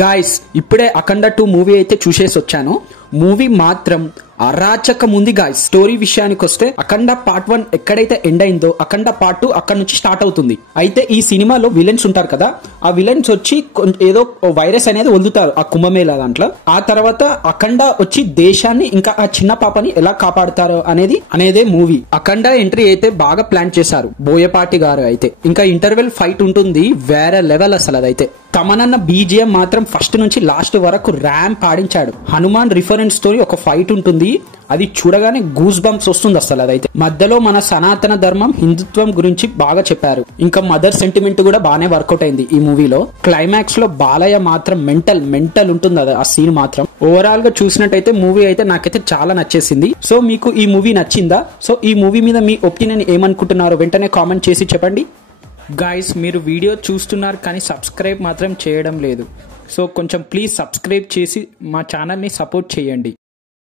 Guys ఇప్పుడే అఖండ 2 movie అయితే చూసేసి వచ్చాను. మూవీ మాత్రం అరాచకం ఉంది గాయ్స్. స్టోరీ విషయానికి వస్తే అఖండ పార్ట్ 1 ఎక్కడైతే ఎండ్ అయిందో అఖండ పార్ట్ 2 అక్కడ నుంచి స్టార్ట్ అవుతుంది. అయితే ఈ సినిమాలో విలన్స్ ఉంటారు కదా, ఆ విలన్స్ వచ్చి ఏదో వైరస్ అనేది వదులుతారు ఆ కుంభమేళా దాంట్లో. ఆ తర్వాత అఖండ వచ్చి దేశాన్ని ఇంకా ఆ చిన్న పాపని ఎలా కాపాడుతారో అనేదే మూవీ. అఖండ ఎంట్రీ అయితే బాగా ప్లాన్ చేశారు బోయపాటి గారు అయితే. ఇంకా ఇంటర్వెల్ ఫైట్ ఉంటుంది, వేరే లెవెల్ అసలు. అదైతే తమనన్న బీజిఎం మాత్రం ఫస్ట్ నుంచి లాస్ట్ వరకు ర్యాంప్ పాడించాడు. హనుమాన్ రిఫరెన్స్ తో ఒక ఫైట్ ఉంటుంది, అది చూడగానే గూస్ బంప్స్ వస్తుంది అసలు. అదైతే మధ్యలో మన సనాతన ధర్మం హిందుత్వం గురించి బాగా చెప్పారు. ఇంకా మదర్ సెంటిమెంట్ కూడా బాగానే వర్కౌట్ అయింది ఈ మూవీలో. క్లైమాక్స్ లో బాలయ్య మాత్రం మెంటల్ ఉంటుంది అది ఆ సీన్ మాత్రం. ఓవరాల్ గా చూసినట్టయితే మూవీ అయితే నాకైతే చాలా నచ్చేసింది. సో మీకు ఈ మూవీ నచ్చిందా? సో ఈ మూవీ మీద మీ ఒపీనియన్ ఏమనుకుంటున్నారో వెంటనే కామెంట్ చేసి చెప్పండి. గాయ్స్ మీరు వీడియో చూస్తున్నారు కానీ సబ్స్క్రైబ్ మాత్రం చేయడం లేదు. సో కొంచెం ప్లీజ్ సబ్స్క్రైబ్ చేసి మా ఛానల్ని సపోర్ట్ చేయండి.